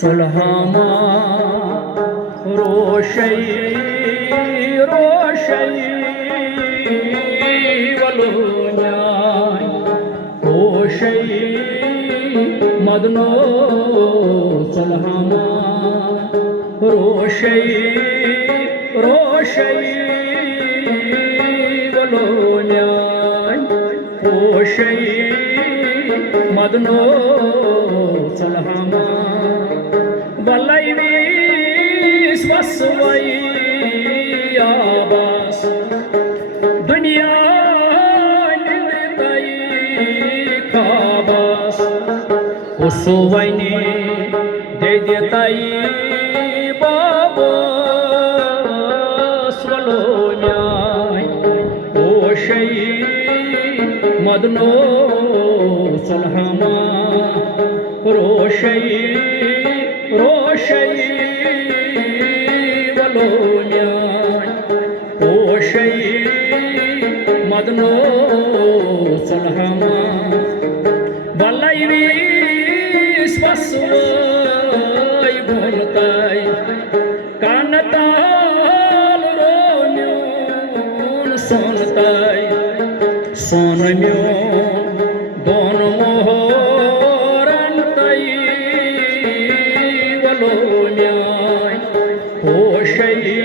सुलहमा रोशई रोशई वलोन्याय रोशई मदनो सुलहमा रोशई रोशई वलोन्याय रोशई मदनो सुलहमा बलैवीस बसवई आबास दुनिया निलतई खाबास उसवैनी दे देतई बाबास वलोन्याय ओशई मदनो सुलहमा रोशई रोशई वलोन्याय ओशई मदनो सुलहमा बलैवीस बसवई भुलतई कानताल रोन्यून सोनतई सोनम्यून दोन मोहरंतई वलोन्याय ओशई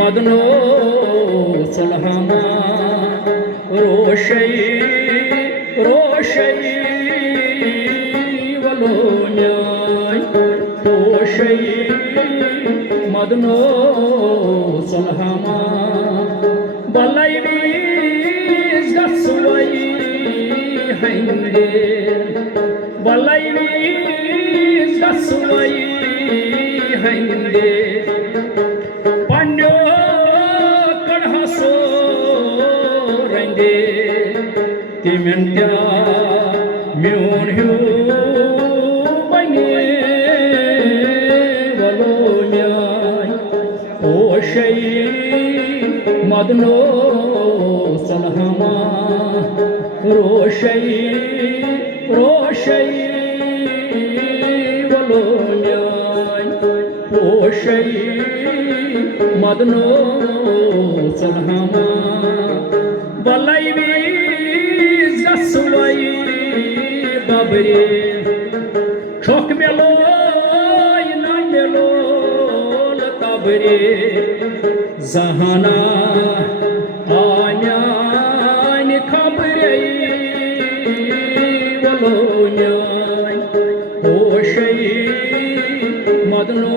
मदनो सुलहमा रोशई रोशई वलोन्याय ओशई मदनो सुलहमा बलैवीस गसवई हंगे बलैवीस गसवई हंगे पन्यो कड़हसो रंगे तिमेंत्या म्यून ह्यू बने वलोन्याय ओशई मदनो सुलहमा रोशई रोशई वलोन्याय ओशई मदनो सुलहमा बलैवीस गसवई बबरे छोक मेलो न मेलो तबरे जहाना आन्यान खबरे वलोन्याय ओशई मदनो